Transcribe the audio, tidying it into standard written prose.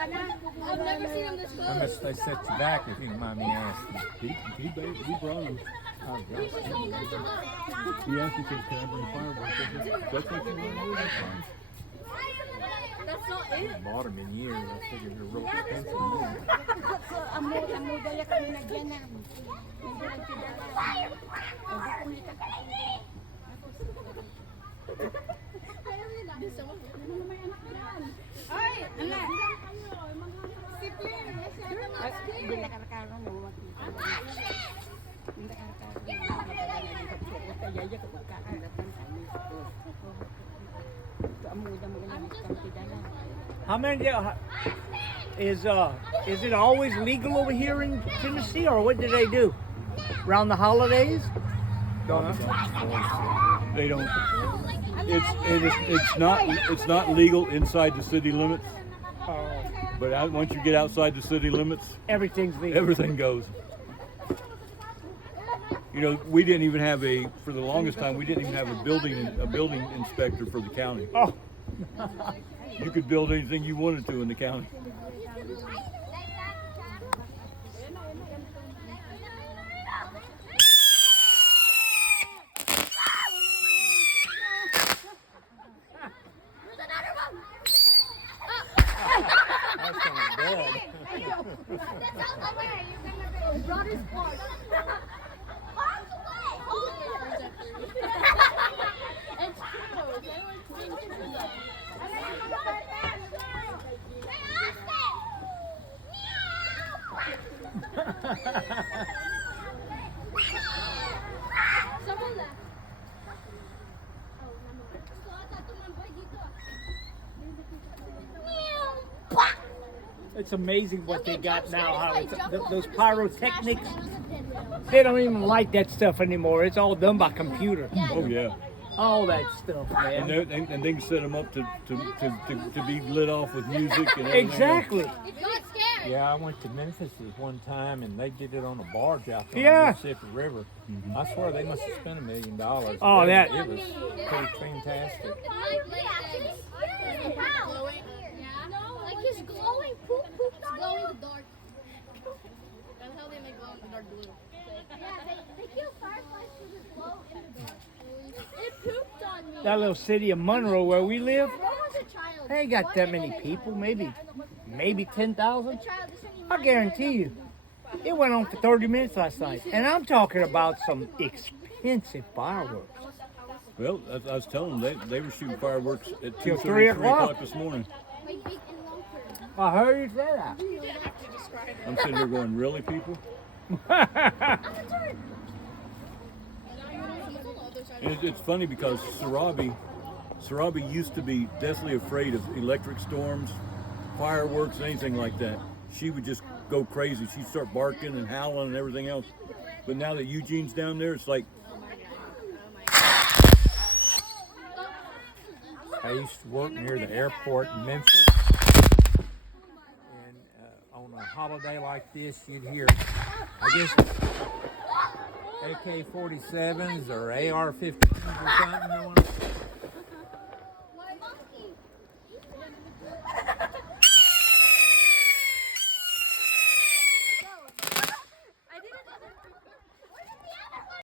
I've never seen him this close. How much they set you back, if you don't mind me asking? He brought him. Oh, He was so nice to us. He asked me if can I bring fireworks. That's what you want to do. That's fine. That's not it. I bought them in years. I figured they're real expensive. Now. Amudaya kami nagyan. Hindi nagpidala. Hindi kumita kasi. Ay, anak. Sipling. Hindi nakarakaroon mo makita. Hindi nakarakaroon. Kaya ko pagkakarapan kami. Amuda mo ilang pidala. How many is it always legal over here in Tennessee, or what do they do around the holidays? They don't. It's not legal inside the city limits. But once you get outside the city limits, Everything's legal. everything goes. You know, we didn't even have for the longest time, we didn't even have a building inspector for the county. Oh, You could build anything you wanted to in the county. That's kind of bad. He brought his part. It's true. Someone left. it's amazing what they got now. How those pyrotechnics, they don't even like that stuff anymore. It's all done by computer. Oh yeah. All that stuff, man. And they can set them up to be lit off with music and everything. Exactly. It's not scary. Yeah, I went to Memphis one time, and they did it on a barge out there Yeah. on the Mississippi River. I swear they must have spent $1 million. Oh, that- It was pretty fantastic. Like his glowing poop on glow in the dark. That's how they make glow in the dark blue. Yeah, they kill fireflies with this glow in the dark. It pooped on me. That little city of Monroe where we live, When I was a child. they ain't got that many people. Maybe 10,000. I guarantee you. It went on for 30 minutes last night. And I'm talking about some expensive fireworks. Well, as I was telling them, they were shooting fireworks at 2:30, Till 3 3 o'clock this morning. Like big and long term. I heard you say that. I'm sitting there going, really, people? And it's funny because Sarabi used to be deathly afraid of electric storms, fireworks, anything like that. She would just go crazy. She'd start barking and howling and everything else. But now that Eugene's down there, it's like, I used to work near the airport in Memphis, and on a holiday like this, you'd hear, I guess, AK-47s or AR-15s or something going on.